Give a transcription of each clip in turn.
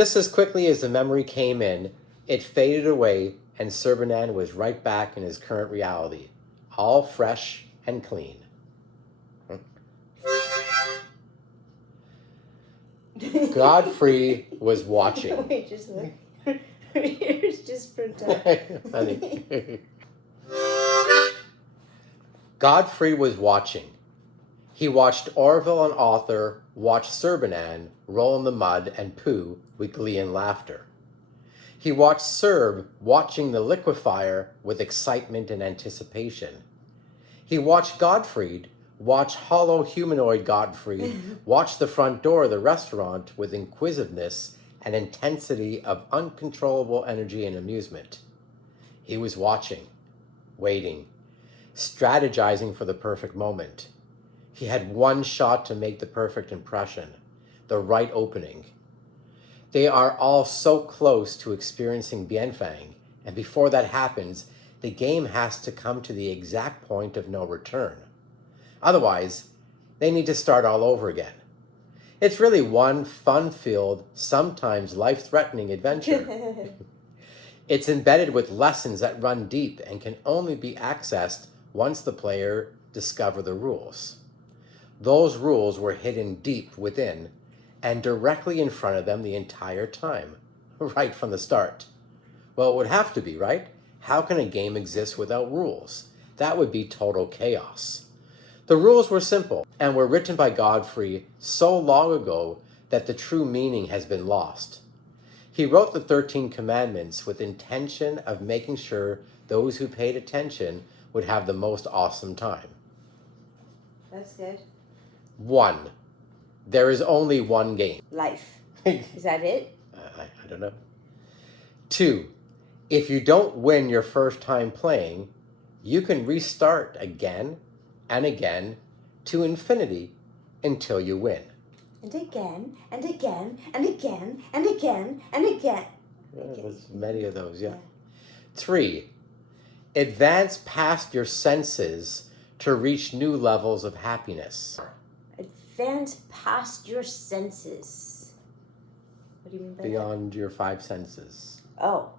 Just as quickly as the memory came in, it faded away, and Serbanan was right back in his current reality, all fresh and clean. Godfrey was watching. Wait, just look. Her ears just perked up. Honey. Godfrey was watching. He watched Orville and Arthur watch Serbanan roll in the mud and poo with glee and laughter. He watched Serb watching the liquefier with excitement and anticipation. He watched Godfried watch hollow humanoid Godfrey watch the front door of the restaurant with inquisitiveness and intensity of uncontrollable energy and amusement. He was watching, waiting, strategizing for the perfect moment. He had one shot to make the perfect impression, the right opening. They are all so close to experiencing Bienfang, and before that happens, the game has to come to the exact point of no return. Otherwise, they need to start all over again. It's really one fun-filled, sometimes life-threatening adventure. It's embedded with lessons that run deep and can only be accessed once the player discovers the rules. Those rules were hidden deep within and directly in front of them the entire time, right from the start. Well, it would have to be, right? How can a game exist without rules? That would be total chaos. The rules were simple and were written by Godfrey so long ago that the true meaning has been lost. He wrote the 13 commandments with intention of making sure those who paid attention would have the most awesome time. That's good. 1. There is only one game. Life. Is that it? I don't know. 2. If you don't win your first time playing, you can restart again and again to infinity until you win. And again, and again, and again, and again, and again. There's many of those, yeah. 3. Advance past your senses to reach new levels of happiness. Advance past your senses. What do you mean by Beyond your 5 senses. that? Oh.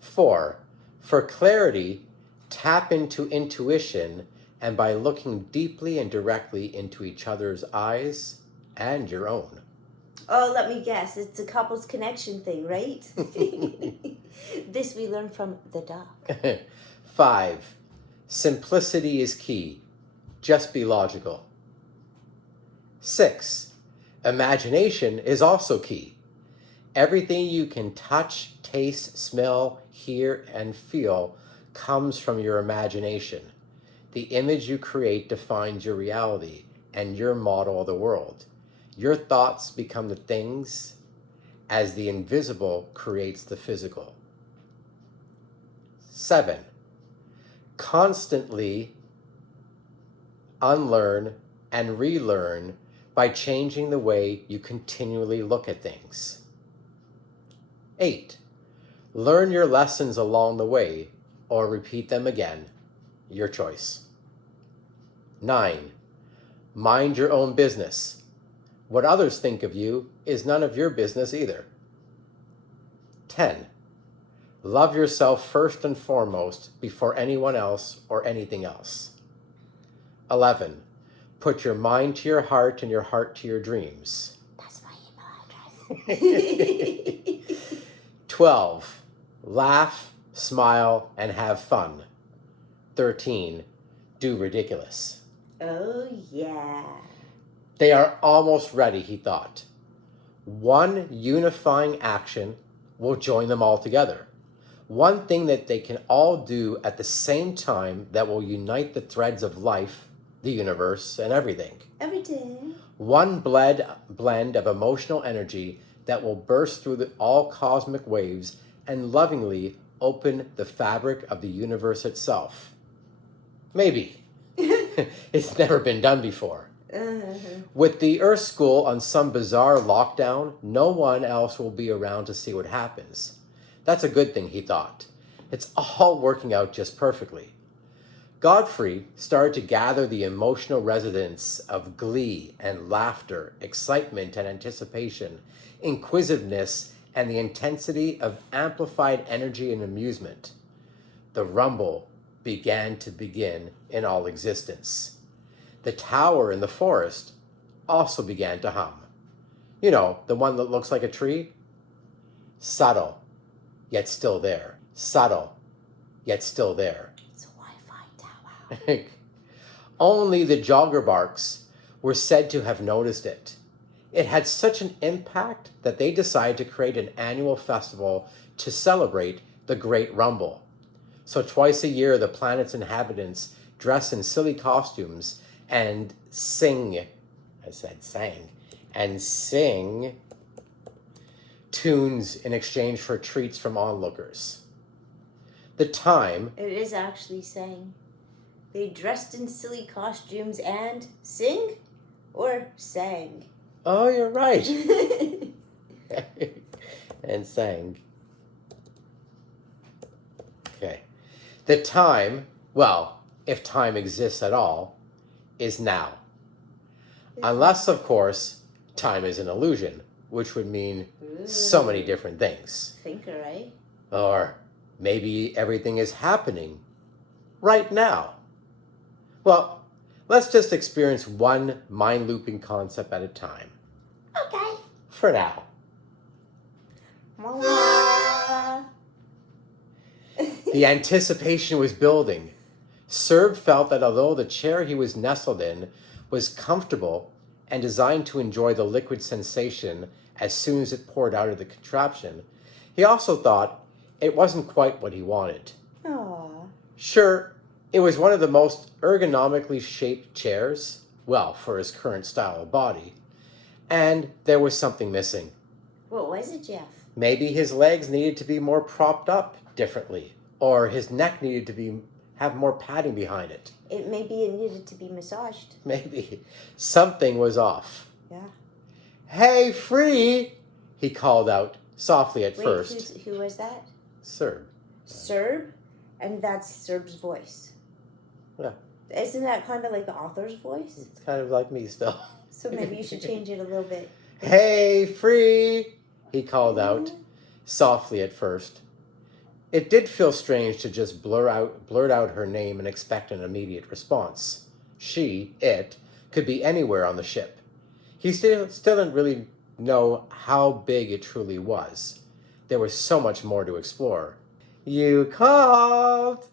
4. For clarity, tap into intuition, and by looking deeply and directly into each other's eyes and your own. Oh, let me guess. It's a couples connection thing, right? This we learned from the doc. 5. Simplicity is key. Just be logical. 6. Imagination is also key. Everything you can touch, taste, smell, hear, and feel comes from your imagination. The image you create defines your reality and your model of the world. Your thoughts become the things as the invisible creates the physical. 7. Constantly unlearn and relearn by changing the way you continually look at things. 8. Learn your lessons along the way or repeat them again. Your choice. 9. Mind your own business. What others think of you is none of your business either. 10. Love yourself first and foremost before anyone else or anything else. 11. Put your mind to your heart and your heart to your dreams. That's my email address. 12. Laugh, smile, and have fun. 13. Do ridiculous. Oh, yeah. They are almost ready, he thought. One unifying action will join them all together. One thing that they can all do at the same time that will unite the threads of life, the universe, and everything. Everything. One blend of emotional energy that will burst through all cosmic waves and lovingly open the fabric of the universe itself. Maybe. It's never been done before. With the Earth School on some bizarre lockdown, no one else will be around to see what happens. That's a good thing, he thought. It's all working out just perfectly. Godfrey started to gather the emotional resonance of glee and laughter, excitement and anticipation, inquisitiveness, and the intensity of amplified energy and amusement. The rumble began in all existence. The tower in the forest also began to hum. You know, the one that looks like a tree? Subtle, yet still there. Subtle, yet still there. It's a Wi-Fi tower. Only the Joggerbarks were said to have noticed it. It had such an impact that they decided to create an annual festival to celebrate the Great Rumble. So twice a year, the planet's inhabitants dress in silly costumes and sing tunes in exchange for treats from onlookers. The time... It is actually sang. They dressed in silly costumes and sing or sang. Oh, you're right. And sang. Okay. The time, well, if time exists at all, is now. Unless, of course, time is an illusion, which would mean so many different things. Thinker, right? Or maybe everything is happening right now. Well, let's just experience one mind-looping concept at a time. Okay. For now. The anticipation was building. Serb felt that although the chair he was nestled in was comfortable and designed to enjoy the liquid sensation as soon as it poured out of the contraption, he also thought it wasn't quite what he wanted. Aww. Sure, it was one of the most ergonomically shaped chairs, well, for his current style of body, and there was something missing. What was it, Jeff? Maybe his legs needed to be more propped up differently, or his neck needed to have more padding behind it. Maybe it needed to be massaged. Maybe. Something was off. Yeah. Hey, Free! He called out, softly at first. Who was that? Serb. Serb? And that's Serb's voice. Yeah. Isn't that kind of like the author's voice? It's kind of like me still. So maybe you should change it a little bit. Hey, Free! He called out, softly at first. It did feel strange to just blurt out her name and expect an immediate response. It, could be anywhere on the ship. He still didn't really know how big it truly was. There was so much more to explore. You called!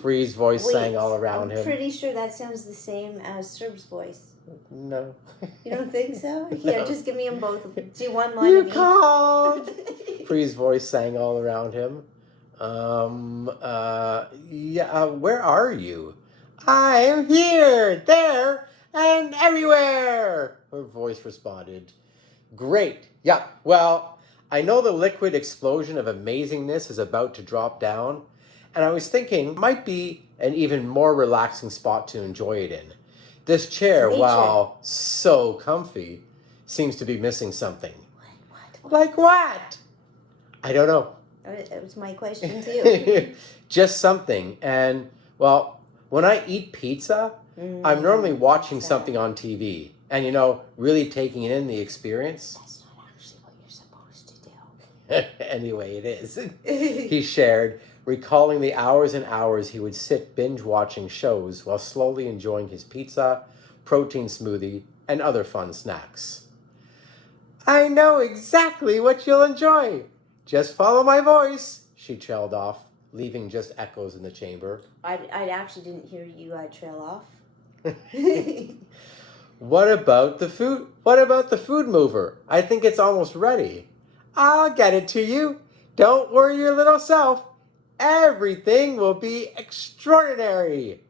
Free's voice sang all around him. I'm pretty sure that sounds the same as Serb's voice. No. You don't think so? No. Here, just give me them both. Do one line You of each. called! Free's voice sang all around him. Where are you? I'm here, there, and everywhere, her voice responded. Great. Yeah, well, I know the liquid explosion of amazingness is about to drop down, and I was thinking it might be an even more relaxing spot to enjoy it in. This chair, while so comfy, seems to be missing something. What? Like what? I don't know. That was my question too. Just something. And, well, when I eat pizza, I'm normally watching something on TV and, really taking in the experience. That's not actually what you're supposed to do. Anyway, it is. He shared, recalling the hours and hours he would sit binge-watching shows while slowly enjoying his pizza, protein smoothie, and other fun snacks. I know exactly what you'll enjoy. Just follow my voice, she trailed off, leaving just echoes in the chamber. I actually didn't hear you trail off. What about the food? What about the food mover? I think it's almost ready. I'll get it to you. Don't worry your little self. Everything will be extraordinary.